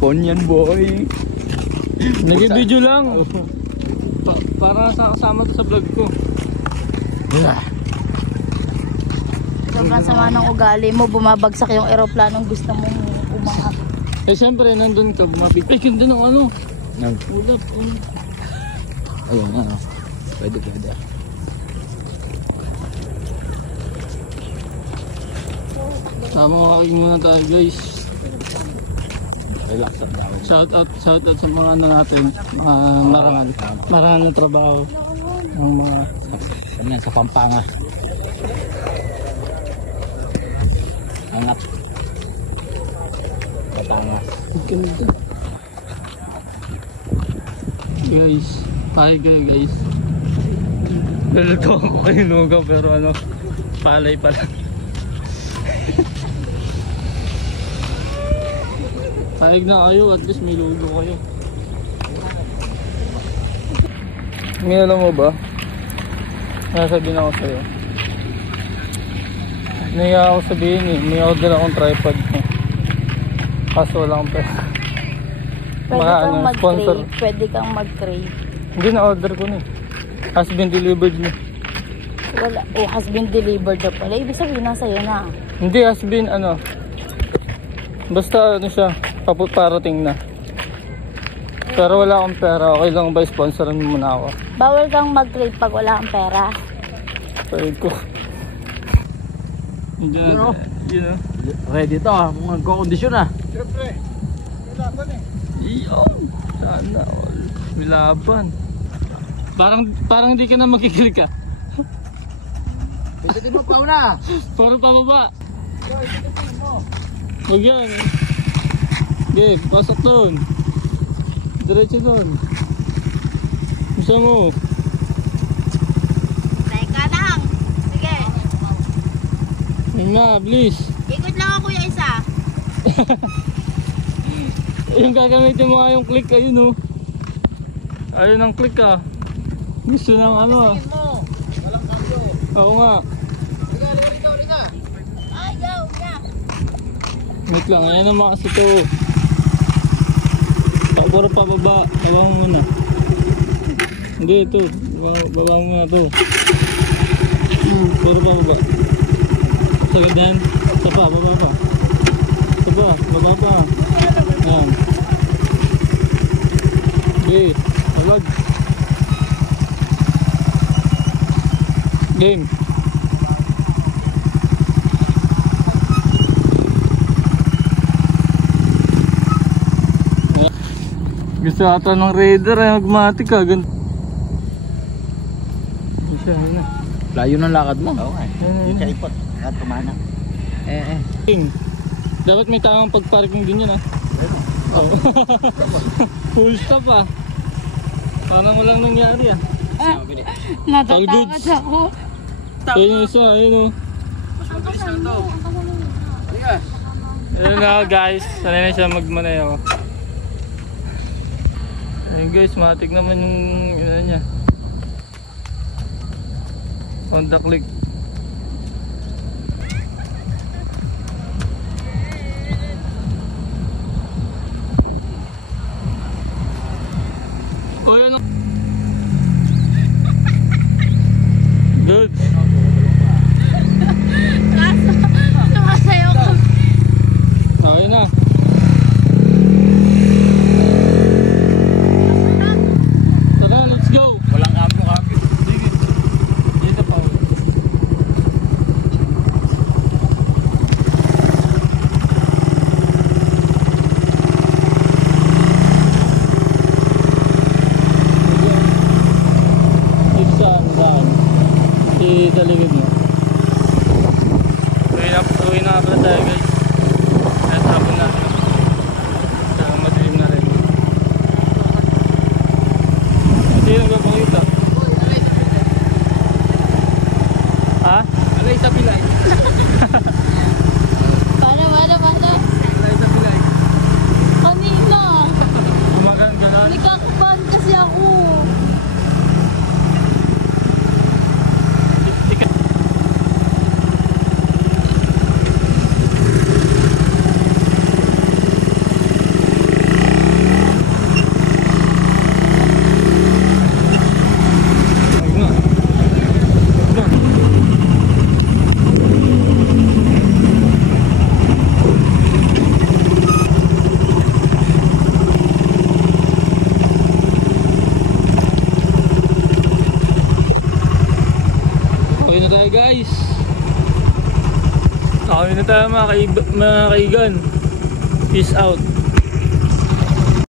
cellphone yan, boy. Nag-video lang. Para kasama to sa vlog ko. Sobrang sama ng ugali mo, bumabagsak yung eroplanong gusto mong umangat. Eh syempre, nandun ka, bumabig. Ay, ganda ng ano. Ulap. Ayun na, no? Pwede. Tama, kaking muna tayo, guys. Relax ang daw. Shout out sa mga ano natin, mga marangal na trabaho. Ang mga Kami sa Pampanga. Angat. Pampanga. guys, tayo guys. Nalito ako kayo nuga pero ano, palay pala. Paig na kayo, at least may logo kayo. Ngayon alam mo ba? Nasabihin ako sa'yo. Naiya ako sabihin eh, may order akong tripod mo. Kaso wala akong pera. Pwede kang mag-crave. Hindi na order ko na eh. Has been delivered mo. Wala, has been delivered na pala. Ibig sabihin nasa iyo na. Hindi, has been ano. Basta ano siya, parating na. Pero wala akong pera, okay lang ba sponsoran mo muna ako? Bawal kang mag-crave pag wala kang pera. Pwede ko. You know? Ready to ah, magkakondisyon ah. Siyempre, may laban eh. Iyon, sana all. May laban. Parang hindi ka na magkikilig ka. Pwede mo pa una. Puro pababa. Huwag yan. Okay, pasok doon. Diretso doon. Gusto mo? Teka lang. Sige. Yun na, please. Ikot lang ako yung isa. Yung gagamitin mo nga yung click, ayun oh. Ayun ang click ah. Gusto ng ano ah. Walang cambio. Oo nga. Liga. Ay, go. Wait lang, ayan naman kasi ito. Puro pababa. Baba mo muna. Hindi, ito. Baba mo muna ito. Puro pababa. Sagad na yan. Isa pa, baba pa. Isa pa, baba pa. Ayan. Okay, agad. Game. Gusto ata ng raider ay magmatic ka. Siya, yun na. Layo ng lakad mo. Oo nga. Yung kaipot. At tumana. King. Dapat may tamang pag-parking din yun ah. Oo. Full stop ah. Parang walang nangyari ah. Natatakot ako. Ayun yung isa, ayun o. Ayun na guys, sanay na siya magmaneho. Ayun guys, matik naman yung ano niya. Honda Click. Oh yun o. Dude. Kaso, sumasayaw ko. Okay na. Tara, let's go. Walang cambio. Sige. Dito pa. Pauwi na tayo guys. Pauwi na tayo mga kaigan. Peace out.